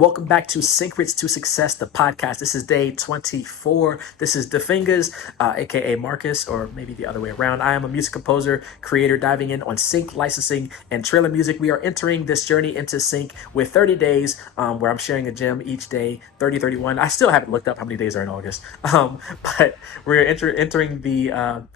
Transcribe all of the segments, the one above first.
Welcome back to Syncrets To Success, the podcast. This is day 24. This is Fingaz, aka Marcus, or maybe the other way around. I am a music composer, creator, diving in on sync licensing and trailer music. We are entering this journey into sync with 30 days, where I'm sharing a gem each day, 30, 31. I still haven't looked up how many days are in August, but we're entering the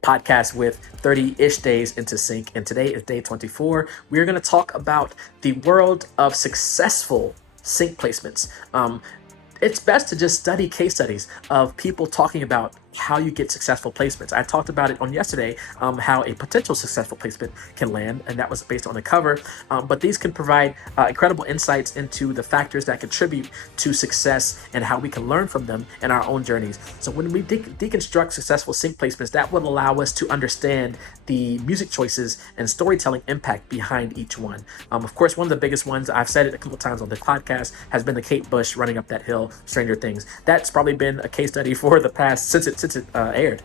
podcast with 30-ish days into sync, and today is day 24. We're going to talk about the world of successful sync placements. It's best to just study case studies of people talking about how you get successful placements. I talked about it on yesterday, how a potential successful placement can land, and that was based on the cover. But these can provide incredible insights into the factors that contribute to success and how we can learn from them in our own journeys. So when we deconstruct successful sync placements, that will allow us to understand the music choices and storytelling impact behind each one. Of course, one of the biggest ones, I've said it a couple times on the podcast, has been the Kate Bush Running Up That Hill, Stranger Things. That's probably been a case study for the past, since it aired.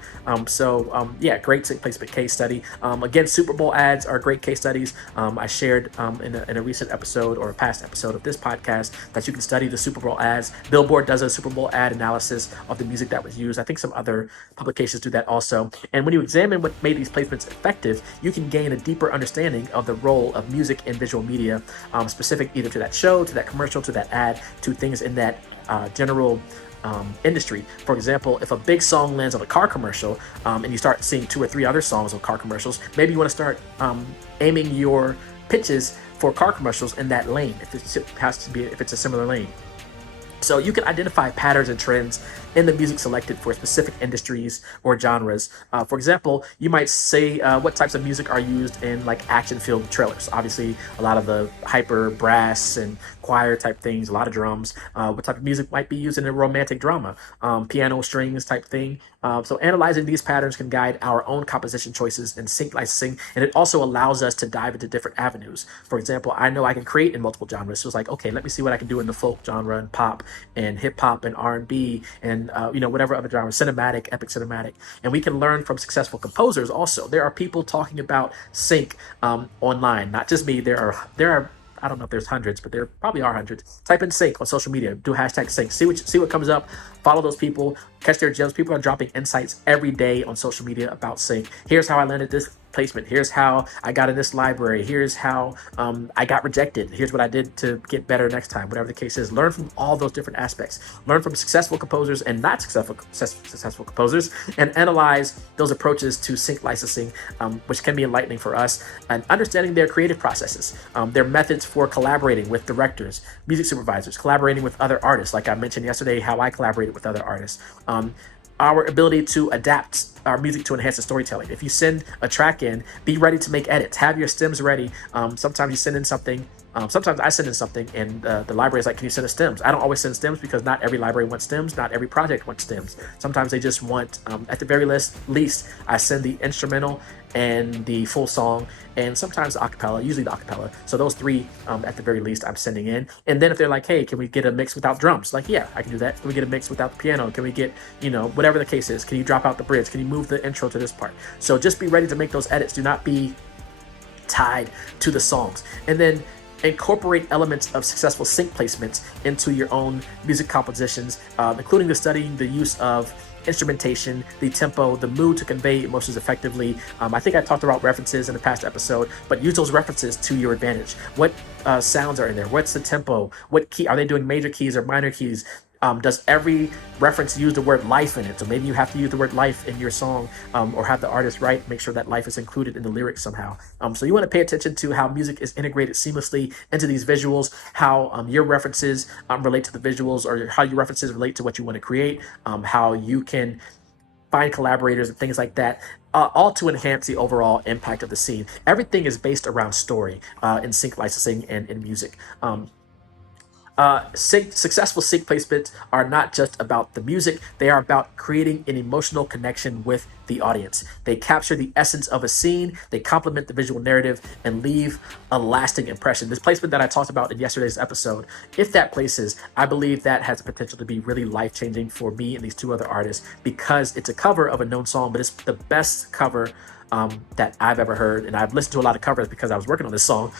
Yeah, great sync placement case study. Again, Super Bowl ads are great case studies. I shared in a recent episode or a past episode of this podcast that you can study the Super Bowl ads. Billboard does a Super Bowl ad analysis of the music that was used. I think some other publications do that also. And when you examine what made these placements effective, you can gain a deeper understanding of the role of music in visual media, specific either to that show, to that commercial, to that ad, to things in that general industry. For example, if a big song lands on a car commercial, and you start seeing 2 or 3 other songs on car commercials, maybe you want to start aiming your pitches for car commercials in that lane, if it's a similar lane. So you can identify patterns and trends in the music selected for specific industries or genres. For example, you might say what types of music are used in like action-filled trailers. Obviously, a lot of the hyper brass and choir type things, a lot of drums. What type of music might be used in a romantic drama, piano strings type thing. So analyzing these patterns can guide our own composition choices in sync licensing, and it also allows us to dive into different avenues. For example, I know I can create in multiple genres. So it's like, okay, let me see what I can do in the folk genre and pop and hip hop and R&B and whatever other genre, cinematic, epic cinematic. And we can learn from successful composers also. There are people talking about sync online, not just me. There are I don't know if there's hundreds, but there probably are hundreds. Type in sync on social media, do hashtag sync, see what comes up, follow those people, catch their gems. People are dropping insights every day on social media about sync. Here's how I landed this placement. Here's how I got in this library. Here's how I got rejected. Here's what I did to get better next time, whatever the case is. Learn from all those different aspects. Learn from successful composers and not successful composers, and analyze those approaches to sync licensing, which can be enlightening for us, and understanding their creative processes, their methods for collaborating with directors, music supervisors, collaborating with other artists, like I mentioned yesterday, how I collaborated with other artists. Our ability to adapt our music to enhance the storytelling. If you send a track in, be ready to make edits. Have your stems ready. Sometimes you send in something. Sometimes I send in something, and the library is like, can you send us stems? I don't always send stems because not every library wants stems. Not every project wants stems. Sometimes they just want, at the very least, I send the instrumental and the full song, and sometimes the acapella, usually the acapella. So those 3, at the very least, I'm sending in. And then if they're like, hey, can we get a mix without drums? Like, yeah, I can do that. Can we get a mix without the piano? Can we get, whatever the case is? Can you drop out the bridge? Can you move the intro to this part? So just be ready to make those edits. Do not be tied to the songs. And then incorporate elements of successful sync placements into your own music compositions, including the studying the use of instrumentation, the tempo, the mood to convey emotions effectively. I think I talked about references in the past episode, but use those references to your advantage. What sounds are in there? What's the tempo? What key? Are they doing major keys or minor keys? Does every reference use the word life in it? So maybe you have to use the word life in your song, or have the artist write, make sure that life is included in the lyrics somehow. So you want to pay attention to how music is integrated seamlessly into these visuals, how your references relate to the visuals, or how your references relate to what you want to create, how you can find collaborators and things like that, all to enhance the overall impact of the scene. Everything is based around story in sync licensing and in music. Successful sync placements are not just about the music, they are about creating an emotional connection with the audience. They capture the essence of a scene, they complement the visual narrative, and leave a lasting impression. This placement that I talked about in yesterday's episode, if that places, I believe that has the potential to be really life-changing for me and these 2 other artists, because it's a cover of a known song, but it's the best cover that I've ever heard. And I've listened to a lot of covers because I was working on this song,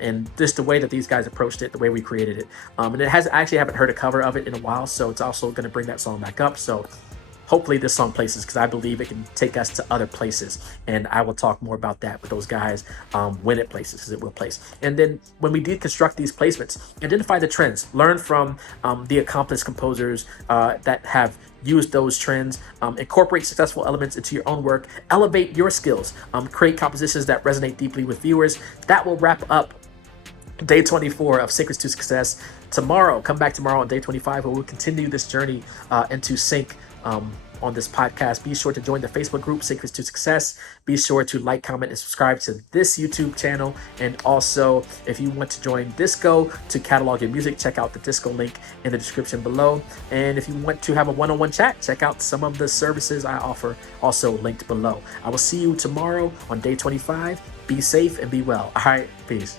and just the way that these guys approached it, the way we created it. And it has, I actually haven't heard a cover of it in a while, so it's also going to bring that song back up. So hopefully this song places, because I believe it can take us to other places, and I will talk more about that with those guys when it places, because it will place. And then when we deconstruct these placements, identify the trends, learn from the accomplished composers that have used those trends, incorporate successful elements into your own work, elevate your skills, create compositions that resonate deeply with viewers. That will wrap up day 24 of Syncrets to Success. Tomorrow, come back tomorrow on day 25, where we'll continue this journey into sync on this podcast. Be sure to join the Facebook group, Syncrets to Success. Be sure to like, comment, and subscribe to this YouTube channel. And also, if you want to join Disco to catalog your music, check out the Disco link in the description below. And if you want to have a one-on-one chat, check out some of the services I offer, also linked below. I will see you tomorrow on day 25. Be safe and be well. All right, peace.